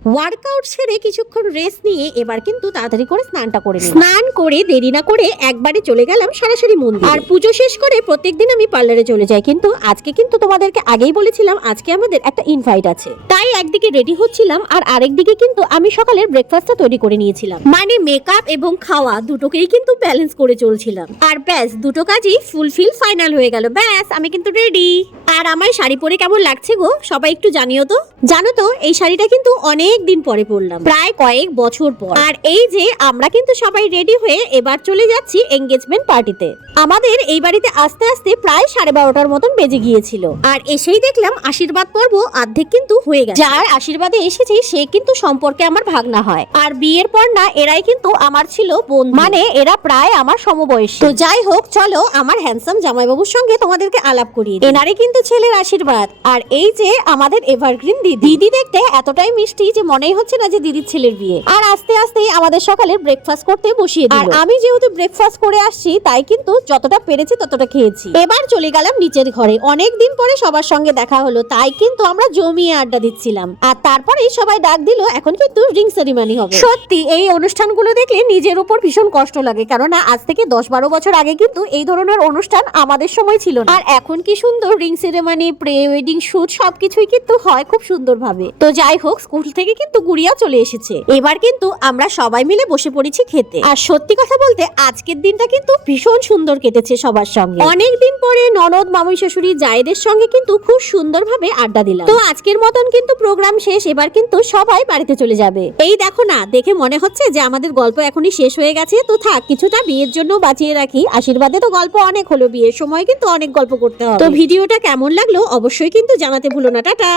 Workout সেরে কিছুক্ষণ rest নিয়ে এবার কিন্তু তাড়াতাড়ি করে স্নানটা করে নিলাম। স্নান করে দেরি না করে একবারে চলে গেলাম সরাসরি মন্দির। আর পুজো শেষ করে প্রত্যেকদিন আমি পার্লারে চলে যাই, কিন্তু আজকে কিন্তু তোমাদেরকে আগেই বলেছিলাম আজকে আমাদের একটা ইনভাইট আছে, তাই একদিকে রেডি হচ্ছিলাম আর আরেকদিকে কিন্তু আমি সকালের ব্রেকফাস্টটা তৈরি করে নিয়েছিলাম। মানে মেকআপ এবং খাওয়া দুটোকেই কিন্তু ব্যালেন্স করে চলছিলাম। আর ব্যাস দুটো কাজই ফুলফিল ফাইনাল হয়ে গেল। ব্যাস আমি কিন্তু রেডি। আর আমার শাড়ি পরে কেমন লাগছে গো সবাই একটু জানিও তো। জানো তো এই শাড়িটা কিন্তু অনেক দিন পরে পরলাম, প্রায় কয়েক বছর পর। আর এই যে আমরা কিন্তু সবাই রেডি হয়ে এবার চলে যাচ্ছি এঙ্গেজমেন্ট পার্টিতে। আমাদের এই বাড়িতে আসতে আসতে প্রায় 12:30টার মতন বেজে গিয়েছিল। আর এসেই দেখলাম আশীর্বাদ পর্ব অর্ধেক কিন্তু হয়ে গেছে। যার আশীর্বাদে এসেছি সে কিন্তু সম্পর্কে আমার ভাগনা হয়। আর বিয়ের পর না এরাই কিন্তু আমার ছিল বোন, মানে এরা প্রায় আমার সমবয়সী। তো যাই হোক চলো আমার হ্যান্ডসাম জামাইবাবুর সঙ্গে তোমাদেরকে আলাপ করিয়ে দিই। এনারে কিন্তু ছেলের আশীর্বাদ। আর এই যে আমাদের এভারগ্রিন দিদি দেখতে এতটাই মিষ্টি যে মনেই হচ্ছে না যে দিদির ছেলের বিয়ে। আর আস্তে আস্তে আমাদের সকালে ব্রেকফাস্ট করতে বসিয়ে দিল। আর আমি যেহেতু ব্রেকফাস্ট করে আসছি তাই কিন্তু যতটা পেরেছি ততটা খেয়েছি। এবার চলে গেলাম নিচের ঘরে। অনেক দিন পরে সবার সঙ্গে দেখা হলো, তাই কিন্তু আমরা জমিয়ে আড্ডা দিচ্ছিলাম। আর তারপরেই সবাই ডাক দিল এখন কিন্তু রিং সেরিমনি হবে। সত্যি এই অনুষ্ঠানগুলো দেখলে নিজের উপর ভীষণ কষ্ট লাগে, কারণ আজ থেকে 10-12 বছর আগে কিন্তু এই ধরনের অনুষ্ঠান আমাদের সময় ছিল না। আর এখন কি সুন্দর ring ceremony, pre wedding shoot সবকিছুই কিন্তু হয় খুব সুন্দর ভাবে। তো যাই হোক স্কুল থেকে কিন্তু গুড়িয়া চলে এসেছে। এবার কিন্তু আমরা সবাই মিলে বসে পড়েছি খেতে। আর সত্যি কথা বলতে আজকের দিনটা কিন্তু ভীষণ সুন্দর কেটেছে সবার সঙ্গে। অনেক দিন পরে ননদ, মামুই, শাশুড়ি, জায়েদের সঙ্গে কিন্তু খুব সুন্দরভাবে আড্ডা দিলাম। তো আজকের মতন কিন্তু প্রোগ্রাম শেষ। এবার কিন্তু সবাই বাড়িতে চলে যাবে। এই দেখো না, দেখে মনে হচ্ছে যে আমাদের গল্প এখনই শেষ হয়ে গেছে। তো থাক, কিছুটা বিয়ের জন্য বাঁচিয়ে রাখি। আশীর্বাদে তো গল্প অনেক হলো, বিয়ের সময় কিন্তু অনেক গল্প করতে হবে। তো ভিডিওটা কেমন লাগলো অবশ্যই কিন্তু জানাতে ভুলো না। টাটা।